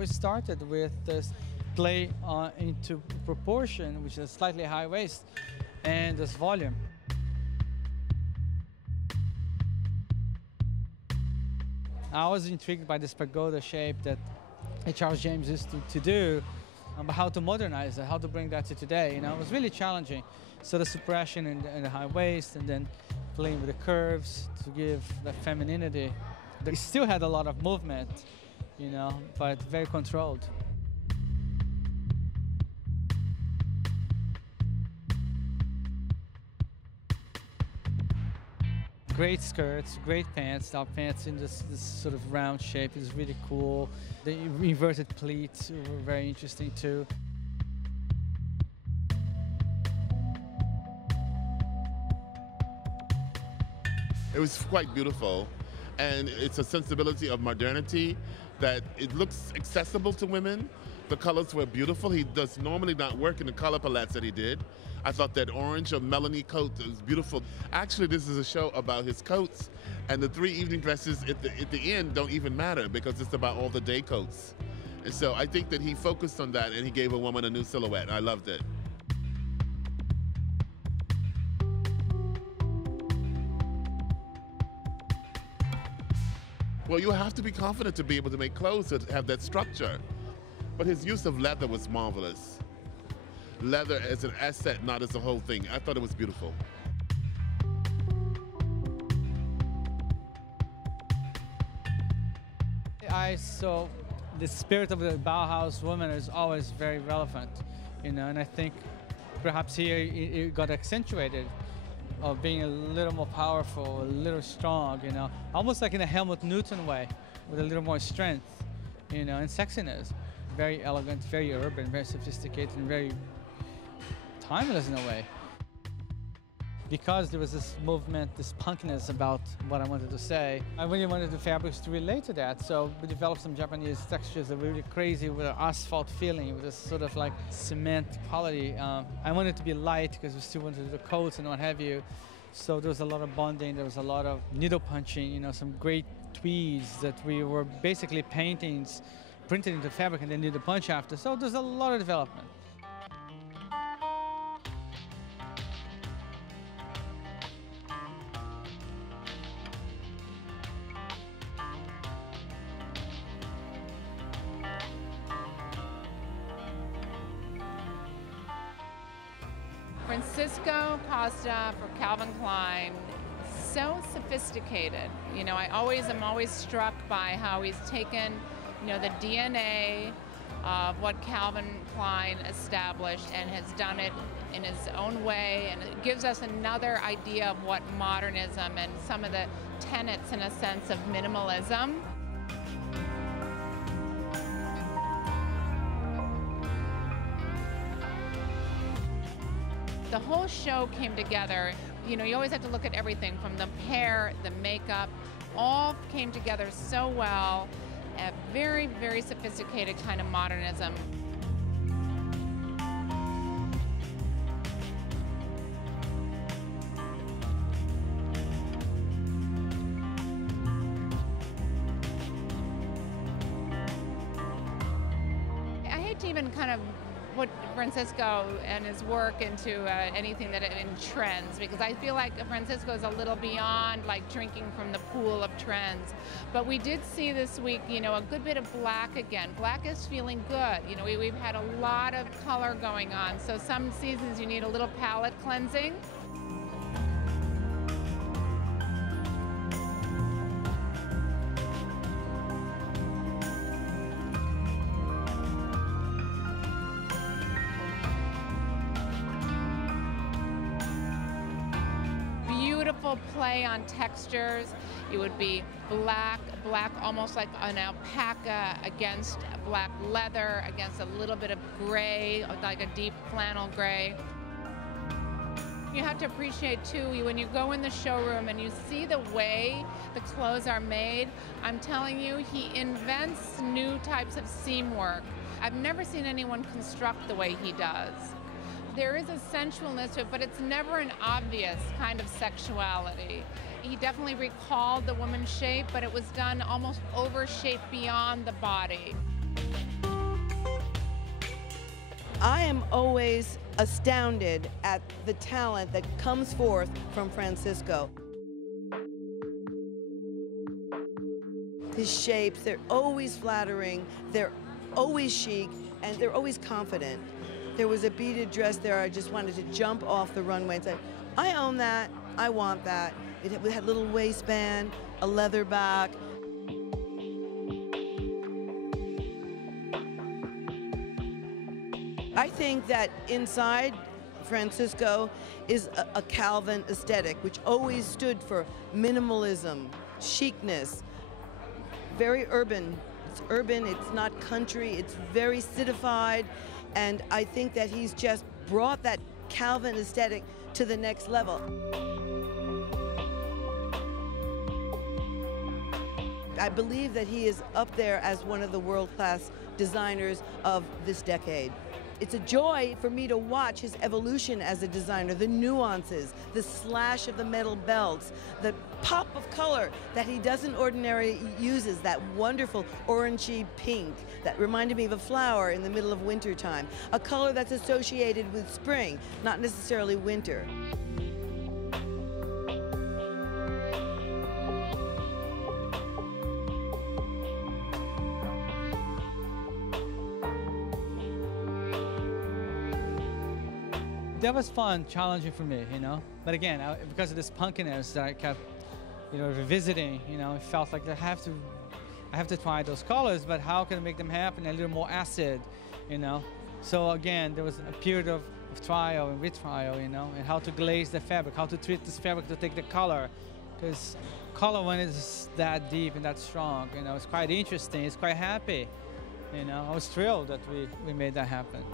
We started with this play into proportion, which is slightly high waist, and this volume. I was intrigued by this pagoda shape that Charles James used to do, but how to modernize it, how to bring that to today. You know, it was really challenging. So the suppression in the high waist, and then playing with the curves to give the femininity. It still had a lot of movement, you know, but very controlled. Great skirts, great pants. Our pants in this sort of round shape is really cool. The inverted pleats were very interesting too. It was quite beautiful, and it's a sensibility of modernity that it looks accessible to women. The colors were beautiful. He does normally not work in the color palettes that he did. I thought that orange or melony coat was beautiful. Actually, this is a show about his coats, and the 3 evening dresses at the end don't even matter because it's about all the day coats. And so I think that he focused on that, and he gave a woman a new silhouette. I loved it. Well, you have to be confident to be able to make clothes that have that structure. But his use of leather was marvelous. Leather as an asset, not as a whole thing. I thought it was beautiful. I saw the spirit of the Bauhaus woman is always very relevant, you know, and I think perhaps here it got accentuated of being a little more powerful, a little strong, you know, almost like in a Helmut Newton way, with a little more strength, you know, and sexiness. Very elegant, very urban, very sophisticated, and very timeless in a way. Because there was this movement, this punkiness about what I wanted to say, I really wanted the fabrics to relate to that. So we developed some Japanese textures that were really crazy with an asphalt feeling, with this sort of like cement quality. I wanted it to be light because we still wanted to do the coats and what have you. So there was a lot of bonding, there was a lot of needle punching, you know, some great tweeds that we were basically paintings printed into fabric and then did the punch after. So there's a lot of development. Francisco Costa for Calvin Klein, so sophisticated. You know, I'm always struck by how he's taken, you know, the DNA of what Calvin Klein established and has done it in his own way, and it gives us another idea of what modernism and some of the tenets, in a sense, of minimalism. The whole show came together. You know, you always have to look at everything from the hair, the makeup, all came together so well. A very, very sophisticated kind of modernism. I hate to even kind of put Francisco and his work into anything that in trends, because I feel like Francisco is a little beyond like drinking from the pool of trends. But we did see this week, you know, a good bit of black again. Black is feeling good. You know, we've had a lot of color going on, so some seasons you need a little palette cleansing. Beautiful play on textures. It would be black almost like an alpaca against black leather, against a little bit of gray, like a deep flannel gray. You have to appreciate too, when you go in the showroom and you see the way the clothes are made, I'm telling you, he invents new types of seam work. I've never seen anyone construct the way he does. There is a sensualness to it, but it's never an obvious kind of sexuality. He definitely recalled the woman's shape, but it was done almost over shape beyond the body. I am always astounded at the talent that comes forth from Francisco. His shapes, they're always flattering, they're always chic, and they're always confident. There was a beaded dress there, I just wanted to jump off the runway and say, I own that, I want that. It had a little waistband, a leather back. I think that inside Francisco is a Calvin aesthetic, which always stood for minimalism, chicness, very urban. It's urban, it's not country, it's very citified, and I think that he's just brought that Calvin aesthetic to the next level. I believe that he is up there as one of the world-class designers of this decade. It's a joy for me to watch his evolution as a designer, the nuances, the slash of the metal belts, the pop of color that he doesn't ordinarily uses, that wonderful orangey pink that reminded me of a flower in the middle of winter time, a color that's associated with spring, not necessarily winter. That was fun, challenging for me, you know. But again, because of this punkiness that I kept, you know, revisiting, you know, it felt like I have to try those colors, but how can I make them happen a little more acid, you know? So again, there was a period of trial and retrial, you know, and how to glaze the fabric, how to treat this fabric to take the color, because color when it's that deep and that strong, you know, it's quite interesting, it's quite happy, you know. I was thrilled that we made that happen.